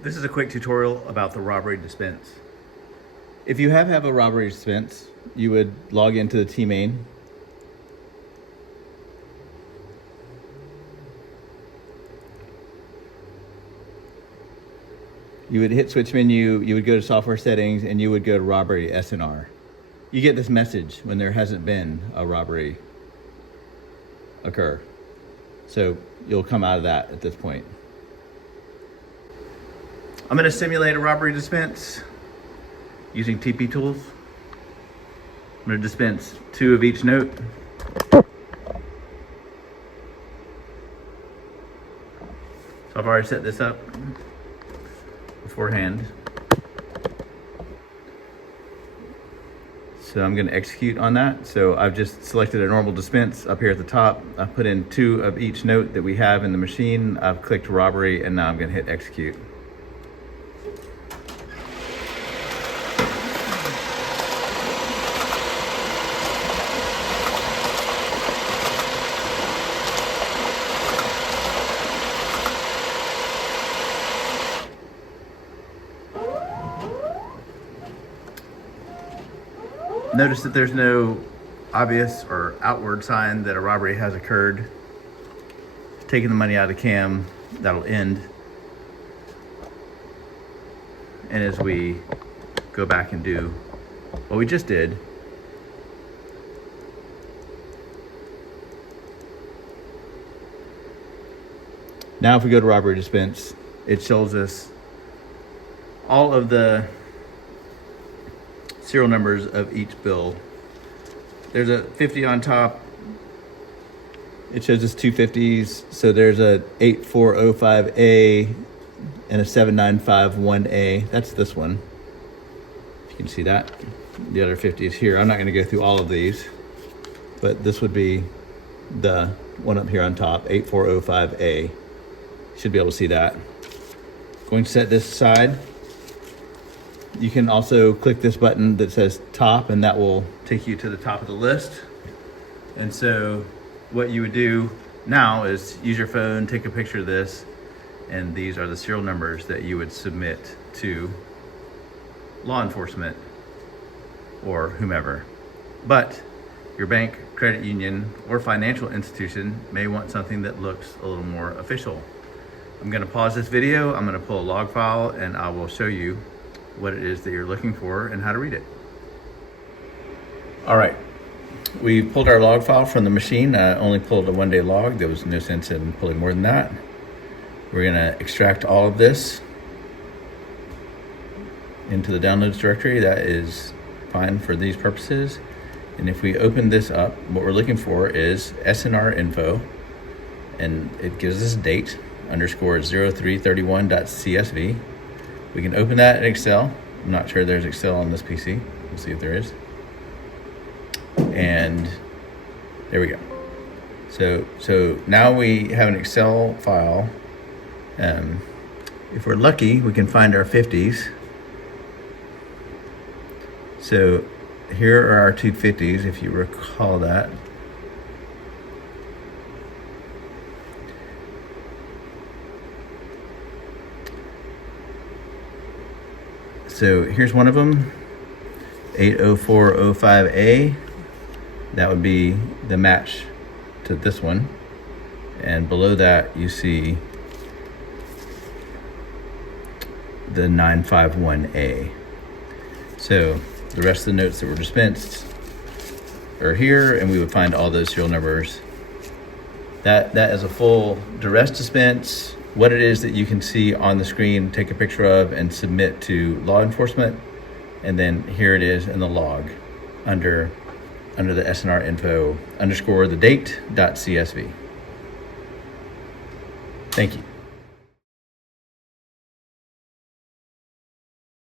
This is a quick tutorial about the Robbery Dispense. If you have a Robbery Dispense, you would log into the T-Main. You would hit switch menu, you would go to software settings, and you would go to Robbery SNR. You get this message when there hasn't been a robbery occur. So you'll come out of that at this point. I'm going to simulate a robbery dispense using TP tools. I'm going to dispense 2 of each note. So I've already set this up beforehand. So I'm going to execute on that. So I've just selected a normal dispense up here at the top. I've put in 2 of each note that we have in the machine. I've clicked robbery, and now I'm going to hit execute. Notice that there's no obvious or outward sign that a robbery has occurred. Taking the money out of the cam, that'll end. And as we go back and do what we just did, now if we go to Robbery Dispense, it shows us all of the serial numbers of each bill. There's a 50 on top. It shows us 2 50s. So there's a 8405A and a 7951A. That's this one. If you can see that. The other 50 is here. I'm not going to go through all of these, but this would be the one up here on top, 8405A. Should be able to see that. Going to set this aside. You can also click this button that says top, and that will take you to the top of the list. And so what you would do now is use your phone, take a picture of this, and these are the serial numbers that you would submit to law enforcement or whomever. But your bank, credit union, or financial institution may want something that looks a little more official. I'm going to pause this video. I'm going to pull a log file, and I will show you what it is that you're looking for and how to read it. All right, we pulled our log file from the machine. I only pulled a 1-day log. There was no sense in pulling more than that. We're gonna extract all of this into the downloads directory. That is fine for these purposes. And if we open this up, what we're looking for is SNR info, and it gives us a date, _0331.csv. We can open that in Excel. I'm not sure there's Excel on this PC. We'll see if there is. And there we go. So now we have an Excel file. If we're lucky, we can find our 50s. So here are our 2 50s, if you recall that. So here's one of them, 80405A. That would be the match to this one. And below that, you see the 951A. So the rest of the notes that were dispensed are here, and we would find all those serial numbers. That is a full duress dispense. What it is that you can see on the screen, take a picture of, and submit to law enforcement. And then here it is in the log under the SNR info _ the date.csv. Thank you.